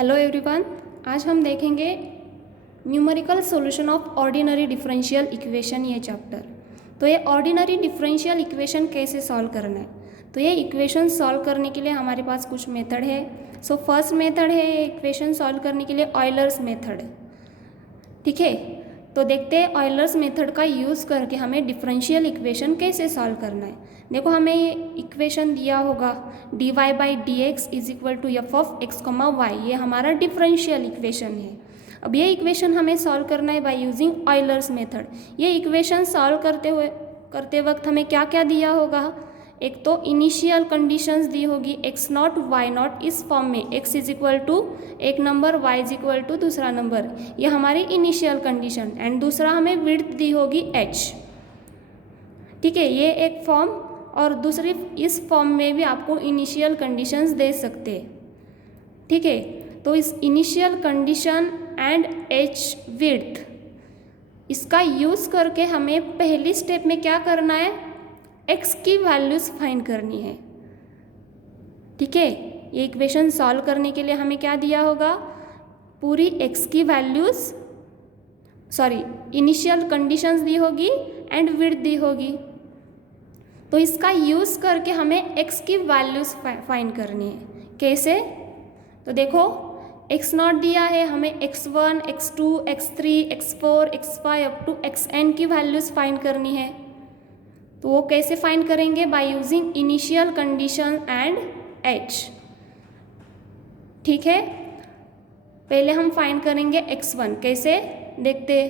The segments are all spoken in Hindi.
हेलो एवरीवन, आज हम देखेंगे numerical solution of ordinary differential equation ये चैप्टर। तो ये ऑर्डिनरी डिफरेंशियल इक्वेशन कैसे सॉल्व करना है, तो ये इक्वेशन सॉल्व करने के लिए हमारे पास कुछ मेथड है। सो फर्स्ट मेथड है ये इक्वेशन सॉल्व करने के लिए ऑयलर्स मेथड, ठीक है। तो देखते हैं ऑयलर्स मेथड का यूज़ करके हमें डिफरेंशियल इक्वेशन कैसे सॉल्व करना है। देखो हमें ये इक्वेशन दिया होगा dy by d x is equal to f of x comma y, ये हमारा डिफरेंशियल इक्वेशन है। अब ये इक्वेशन हमें सॉल्व करना है बाय यूजिंग ऑयलर्स मेथड। ये इक्वेशन सॉल्व करते वक्त हमें क्या क्या दिया होगा, एक तो इनिशियल कंडीशंस दी होगी x नॉट y नॉट इस फॉर्म में, x इज इक्वल टू एक number, y is equal to दूसरा नंबर, ये हमारी इनिशियल कंडीशन। एंड दूसरा हमें विड्थ दी होगी h, ठीक है, ये एक फॉर्म। और दूसरी इस फॉर्म में भी आपको इनिशियल कंडीशंस दे सकते हैं, ठीक है। तो इस initial condition and h width, इसका यूज़ करके हमें पहली स्टेप में क्या करना है, x की वैल्यूज़ फाइंड करनी है, ठीक है। ये इक्वेशन सॉल्व करने के लिए हमें क्या दिया होगा, पूरी x की वैल्यूज़, इनिशियल कंडीशंस दी होगी एंड विड्थ दी होगी। तो इसका यूज़ करके हमें x की वैल्यूज़ फाइंड करनी है। कैसे, तो देखो x नॉट दिया है, हमें x1, x2, x3, x4, x5 up to xn की वैल्यूज़ फाइंड करनी है। तो वो कैसे फाइंड करेंगे, by using initial condition and h, ठीक है। पहले हम फाइंड करेंगे x1, कैसे देखते,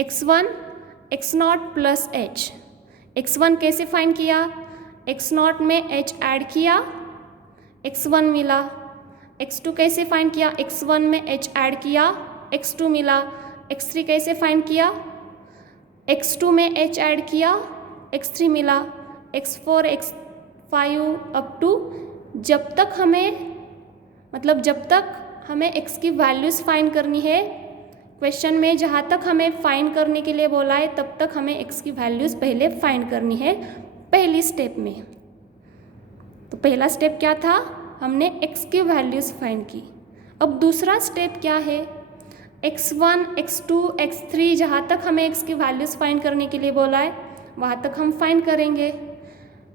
x1 x not plus h। x1 कैसे फाइंड किया, x नॉट में h ऐड किया, x1 मिला। x2 कैसे फाइंड किया, x1 में h ऐड किया, x2 मिला। x3 कैसे फाइंड किया, x2 में h ऐड किया, x3 मिला। x4, x5 अप टू जब तक हमें x की वैल्यूज़ फाइंड करनी है। क्वेश्चन में जहाँ तक हमें फाइंड करने के लिए बोला है तब तक हमें x की वैल्यूज़ पहले फाइंड करनी है पहली स्टेप में। तो पहला स्टेप क्या था, हमने x की वैल्यूज़ फाइंड की। अब दूसरा स्टेप क्या है, x1, x2, x3, जहाँ तक हमें x की वैल्यूज़ फाइंड करने के लिए बोला है वहाँ तक हम फाइंड करेंगे।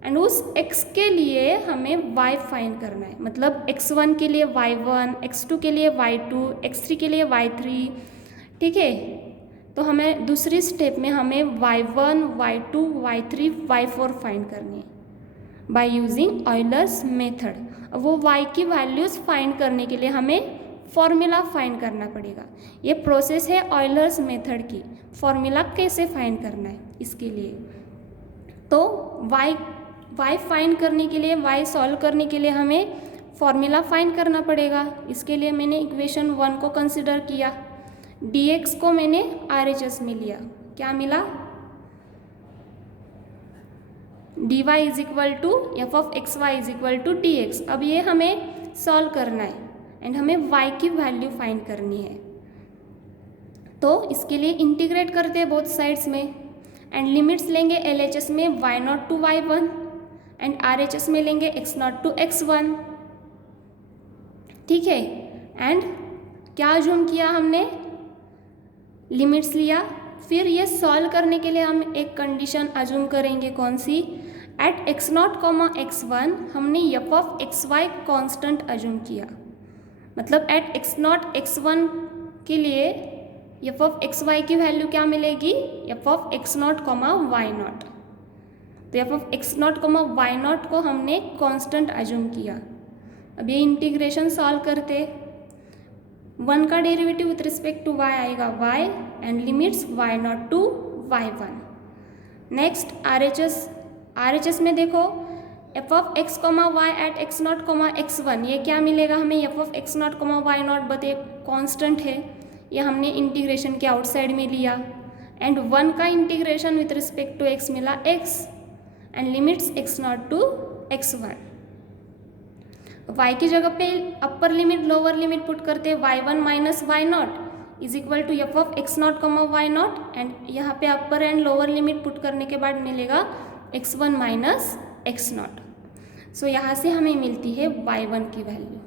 एंड उस x के लिए हमें y फाइंड करना है, मतलब x1 के लिए y1, x2 के लिए y2, x3 के लिए y3, ठीक है। तो हमें दूसरी स्टेप में हमें y1, y2, y3, y4 find करनी है बाय यूजिंग ऑयलर्स मेथड। अब वो y की वैल्यूज़ फाइंड करने के लिए हमें फॉर्मूला फाइंड करना पड़ेगा। ये प्रोसेस है ऑयलर्स मेथड की। फॉर्मूला कैसे फाइंड करना है इसके लिए, तो y फाइंड करने के लिए, y सॉल्व करने के लिए हमें फॉर्मूला फाइंड करना पड़ेगा। इसके लिए मैंने इक्वेशन 1 को कंसिडर किया, dx को मैंने RHS में लिया, क्या मिला, dy is equal to f of x y is equal to d x. अब ये हमें सॉल्व करना है एंड हमें y की वैल्यू फाइंड करनी है। तो इसके लिए इंटीग्रेट करते हैं बोथ साइड्स में एंड लिमिट्स लेंगे LHS में y naught to y1 and RHS में लेंगे x नॉट टू x1, ठीक है। एंड क्या अज्यूम किया हमने, लिमिट्स लिया। फिर ये सॉल्व करने के लिए हम एक कंडीशन अज्यूम करेंगे, कौन सी, at x naught comma x1 हमने F of x Y constant assume किया। मतलब एट x नॉट x1 के लिए एफ ऑफ एक्स वाई की वैल्यू क्या मिलेगी, F of x naught comma Y naught. तो F of x naught comma Y naught को हमने कांस्टेंट अज्यूम किया। अब ये इंटीग्रेशन सॉल्व करते, 1 का derivative with respect to y आएगा y and limits y naught to y1। Next RHS में देखो f of x comma y at x naught comma x1, ये क्या मिलेगा हमें, F of x naught comma Y naught but एक कॉन्स्टेंट है, ये हमने इंटीग्रेशन के आउटसाइड में लिया। एंड 1 का integration with respect to x मिला x and limits x naught to x1। y की जगह पे upper limit lower limit put करते y1 minus y naught is equal to f of x naught comma Y naught and यहाँ पे upper and lower limit put करने के बाद मिलेगा x1 माइनस एक्स नॉट। सो यहाँ से हमें मिलती है y1 की value,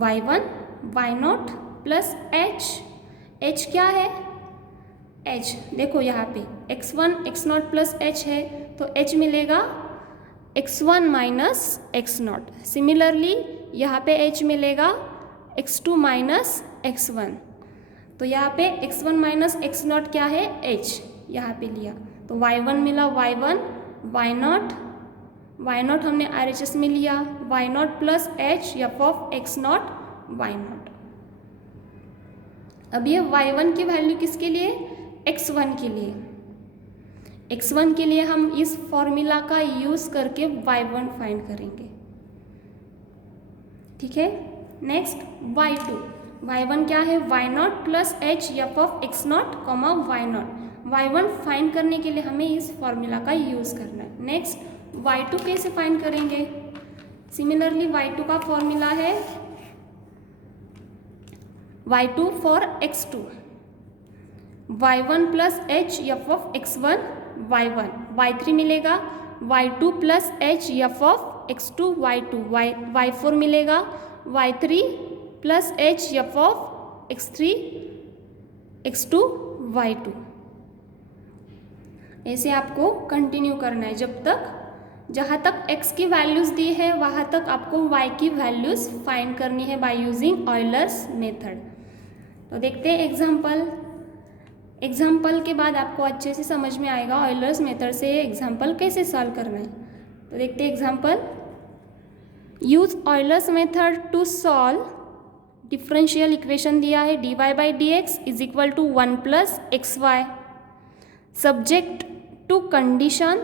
y1 y naught plus h, h क्या है, एच देखो यहाँ पे x1 x0 प्लस एच है तो एच मिलेगा x1 माइनस x0। सिमिलरली यहाँ पे एच मिलेगा x2 माइनस x1, तो यहाँ पे x1 माइनस x0 क्या है, एच यहाँ पे लिया तो y1 मिला y1, y नॉट हमने RHS में लिया, y naught plus H F of x0 y not. अब ये y1 की वैल्यू किसके लिए, x1 के लिए, x1 के लिए हम इस फॉर्मूला का यूज करके y1 फाइंड करेंगे, ठीक है। नेक्स्ट y2, y1 क्या है, y naught plus H F of x0 comma y not, y1 find करने के लिए हमें इस फॉर्मूला का यूज करना है। नेक्स्ट y2 कैसे फाइंड करेंगे, सिमिलरली y2 का फॉर्मूला है y2 for x2, y1 plus H F of x1 y1, y3 मिलेगा y2 plus H F of x2 y2, y4 मिलेगा y3 plus H F of x3 x2 y2। ऐसे आपको कंटिन्यू करना है जब तक, जहाँ तक x की वैल्यूज़ दी है वहाँ तक आपको y की वैल्यूज़ फाइंड करनी है बाय यूजिंग ऑयलर्स मेथड। तो देखते हैं एग्जाम्पल के बाद आपको अच्छे से समझ में आएगा ऑयलर्स मेथड से एग्जाम्पल कैसे सॉल्व करना है। तो देखते हैं example, use Euler's method to solve differential equation दिया है dy by d x is equal to 1 plus x y, subject to condition.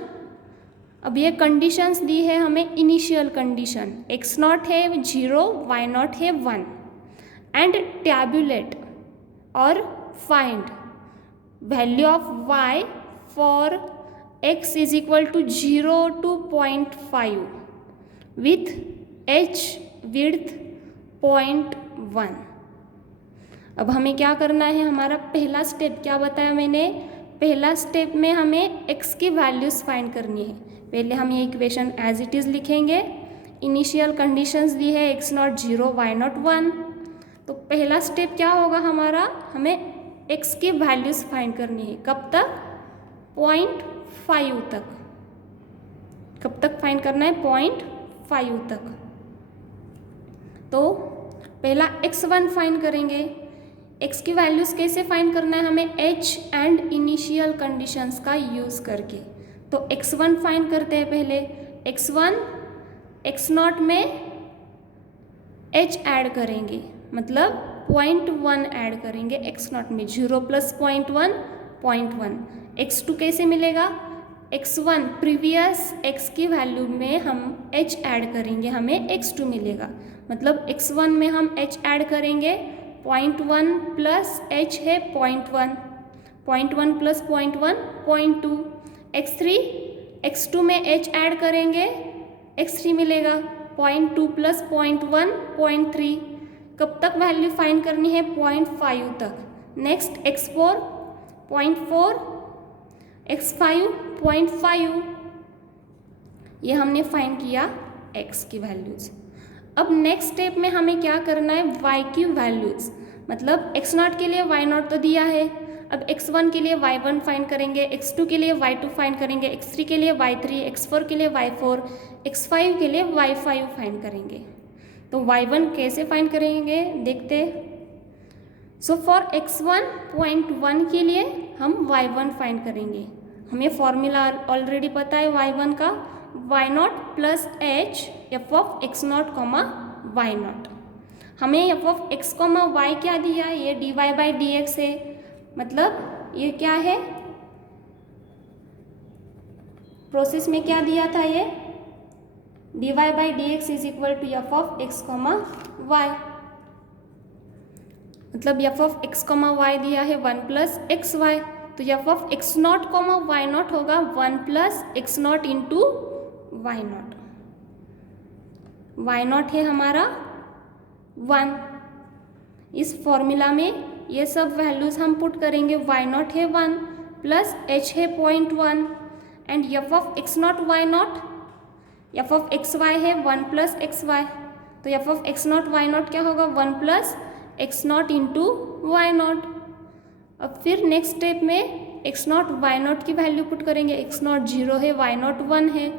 अब ये कंडीशंस दी है हमें, इनिशियल कंडीशन x नॉट है 0, y नॉट है 1 एंड टैबुलेट और find value of y for x is equal to 0 to 0.5 with h width 0.1। अब हमें क्या करना है, हमारा पहला स्टेप क्या बताया मैंने, पहला स्टेप में हमें x की वैल्यूज़ फाइंड करनी है। पहले हम ये इक्वेशन एज इट इज़ लिखेंगे, इनिशियल कंडीशंस दी है x नॉट 0, y नॉट 1, तो पहला स्टेप क्या होगा हमारा, हमें x की वैल्यूज़ फाइंड करनी है। कब तक, 0.5 तक। कब तक फाइंड करना है, 0.5 तक। तो पहला x1 फाइंड करेंगे, x की वैल्यूज़ कैसे फाइंड करना है हमें, h एंड इनिशियल कंडीशंस का यूज़ करके। तो x1 फाइंड करते हैं पहले, x1 x0 में h ऐड करेंगे, मतलब 0.1 ऐड करेंगे x0 में, 0 प्लस 0.1 0.1। x2 कैसे मिलेगा, x1 प्रीवियस x की वैल्यू में हम h ऐड करेंगे, हमें x2 मिलेगा, मतलब x1 में हम h ऐड करेंगे 0.1 प्लस h है 0.1, 0.1 प्लस 0.1 0.2। x2 में h ऐड करेंगे, x3 मिलेगा 0.2 प्लस 0.1 0.3। कब तक वैल्यू फाइंड करनी है, 0.5 तक। नेक्स्ट x4 0.4, x5 0.5, ये हमने फाइंड किया x की वैल्यूज़। अब नेक्स्ट स्टेप में हमें क्या करना है, y की वैल्यूज़, मतलब x0 के लिए y नॉट तो दिया है, अब x1 के लिए y1 फाइंड करेंगे, x2 के लिए y2 फाइंड करेंगे, x3 के लिए y3, x4 के लिए y4, x5 के लिए y5 फाइंड करेंगे। तो y1 कैसे फाइंड करेंगे देखते। सो फॉर x1 0.1 के लिए हम y1 फाइंड करेंगे, हमें फॉर्मूला ऑलरेडी पता है y1 का, y naught plus H F of x naught comma y naught. हमें F of x comma y क्या दिया, ये dy बाई डी एक्स है, मतलब ये क्या है, प्रोसेस में क्या दिया था, ये dy by d x is equal to f of x comma y, मतलब f of x comma y दिया है 1 प्लस एक्स वाई, तो F of x naught comma y naught होगा 1 plus x naught into y naught. y naught है हमारा 1, इस फॉर्मूला में ये सब वैल्यूज़ हम पुट करेंगे, y नॉट है 1 प्लस h है 0.1 and f of x naught y naught, f of x y है 1 प्लस एक्स वाई, तो F of x naught y naught क्या होगा 1 plus x naught into y naught. अब फिर नेक्स्ट स्टेप में एक्स नॉट वाई नॉट की वैल्यू पुट करेंगे। एक्स नॉट 0 है, वाई नॉट 1 है,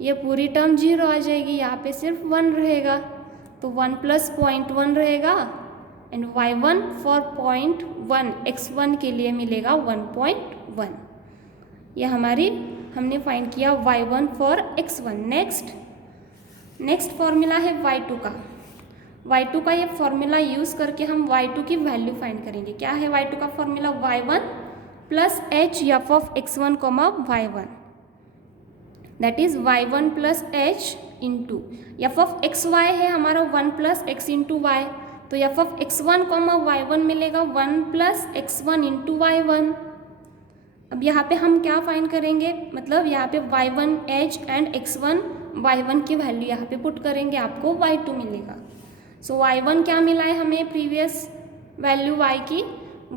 ये पूरी टर्म 0 आ जाएगी, यहाँ पे सिर्फ 1 रहेगा, तो 1 प्लस 0.1 रहेगा एंड y1 फॉर 0.1 x1 के लिए मिलेगा 1.1। ये हमने फाइंड किया y1 for x1। Next formula है y2 का। y2 का ये फॉर्मूला यूज़ करके हम y2 की वैल्यू फाइंड करेंगे। क्या है y2 का formula? y1 plus H F of x1 comma y1, that is y1 plus H into F of xy है हमारा 1 प्लस एक्स इंटू वाई, तो F of x1 comma y1 मिलेगा 1 प्लस x1 इंटू y1। अब यहाँ पे हम क्या फाइंड करेंगे, मतलब यहाँ पे y1 H and x1 y1 की वैल्यू यहाँ पे पुट करेंगे, आपको y2 मिलेगा। सो y1 क्या मिला है हमें, प्रीवियस वैल्यू y की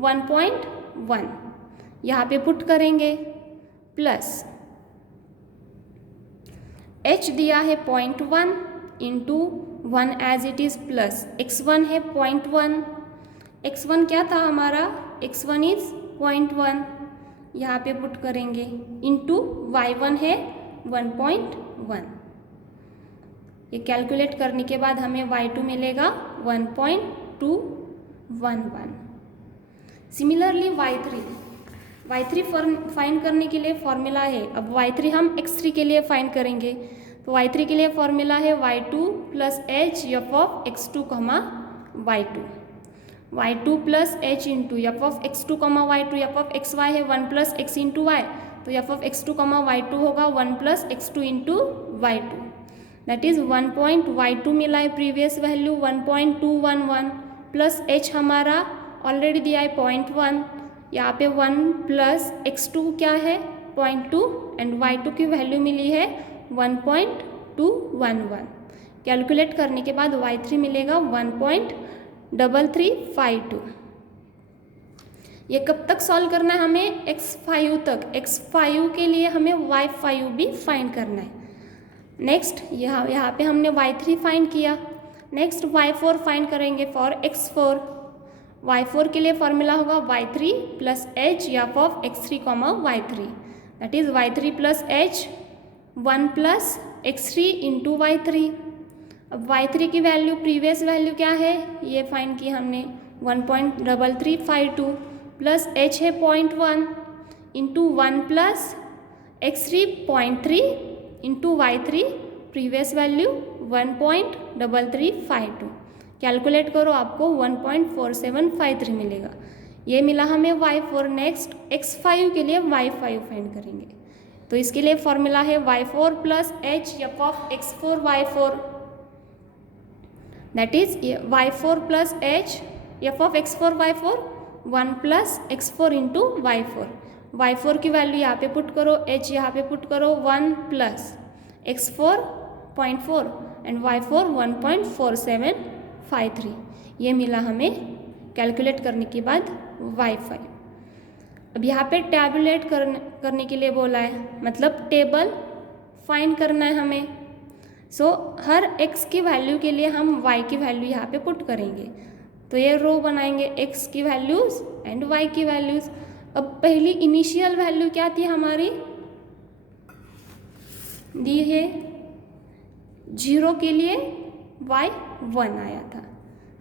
1.1 यहाँ पे पुट करेंगे, प्लस h दिया है 0.1 into 1 as it is, plus x1 है 0.1, x1 क्या था हमारा, x1 इज 0.1 यहाँ पे पुट करेंगे, इंटू y1 है 1.1। ये कैलकुलेट करने के बाद हमें y2 मिलेगा 1.211। सिमिलरली y3 फाइंड करने के लिए फॉर्मूला है। अब y3 हम x3 के लिए फाइंड करेंगे, तो y3 के लिए फॉर्मूला है y2 plus H F of x2 comma y2 plus H into F of x2 comma y2, F of xy है 1 प्लस एक्स इंटू वाई, तो F of x2 comma y2 होगा 1 plus x2 into y2, that is 1.y2 मिला है प्रीवियस वैल्यू 1.211, प्लस h हमारा ऑलरेडी दिया है 0.1, यहाँ पे 1 प्लस x2 क्या है 0.2 एंड y2 की वैल्यू मिली है 1.211। कैलकुलेट करने के बाद y3 मिलेगा 1.3352। ये कब तक सॉल्व करना है हमें, x5 तक। x5 के लिए हमें y5 भी फाइंड करना है। नेक्स्ट यहाँ पे हमने y3 फाइंड किया, नेक्स्ट y4 फाइंड करेंगे फॉर x4। y4 के लिए फॉर्मूला होगा y3 plus H F of x3 comma y3, that is y3 plus H 1 plus x3 into y3। अब y3 की वैल्यू प्रीवियस वैल्यू क्या है, ये फाइंड की हमने 1.3352, प्लस h है 0.1 into 1 plus x3 0.3 into y3 previous value 1.3352। Calculate करो, आपको 1.4753 मिलेगा। ये मिला हमें y4। नेक्स्ट x5 के लिए y5 फाइंड करेंगे, तो इसके लिए फॉर्मूला है y4 plus H F of x4 y4, that is y4 plus H F of x4 y4 1 plus x4 into y4 की वैल्यू यहाँ पे पुट करो, h यहाँ पे पुट करो 1 प्लस x4 0.4 एंड y4 1.4753। ये मिला हमें कैलकुलेट करने के बाद y5। अब यहाँ पे टैबुलेट करने के लिए बोला है, मतलब टेबल फाइंड करना है हमें। सो हर x की वैल्यू के लिए हम y की वैल्यू यहाँ पे पुट करेंगे, तो ये रो बनाएंगे x की वैल्यूज़ एंड y की वैल्यूज़। अब पहली इनिशियल वैल्यू क्या थी हमारी, दी है 0 के लिए y 1 आया था,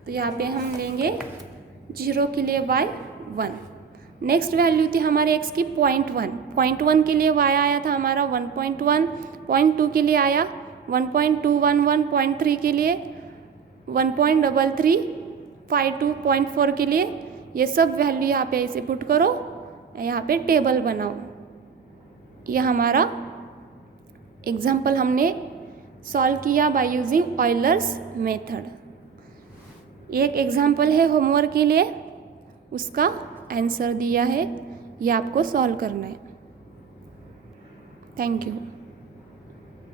तो यहाँ पे हम लेंगे 0 के लिए y 1। नेक्स्ट वैल्यू थी हमारे x की 0.1 के लिए y आया था हमारा 1.1, 0.2 के लिए आया 1.211, 0.3 के लिए 1.3352, 0.4 के लिए। ये सब वैल्यू यहाँ पे ऐसे पुट करो, यहाँ पे टेबल बनाओ। ये हमारा एग्जाम्पल हमने सॉल्व किया बाय यूजिंग ऑयलर्स मेथड। एक एग्जाम्पल है होमवर्क के लिए, उसका आंसर दिया है, ये आपको सॉल्व करना है। Thank you.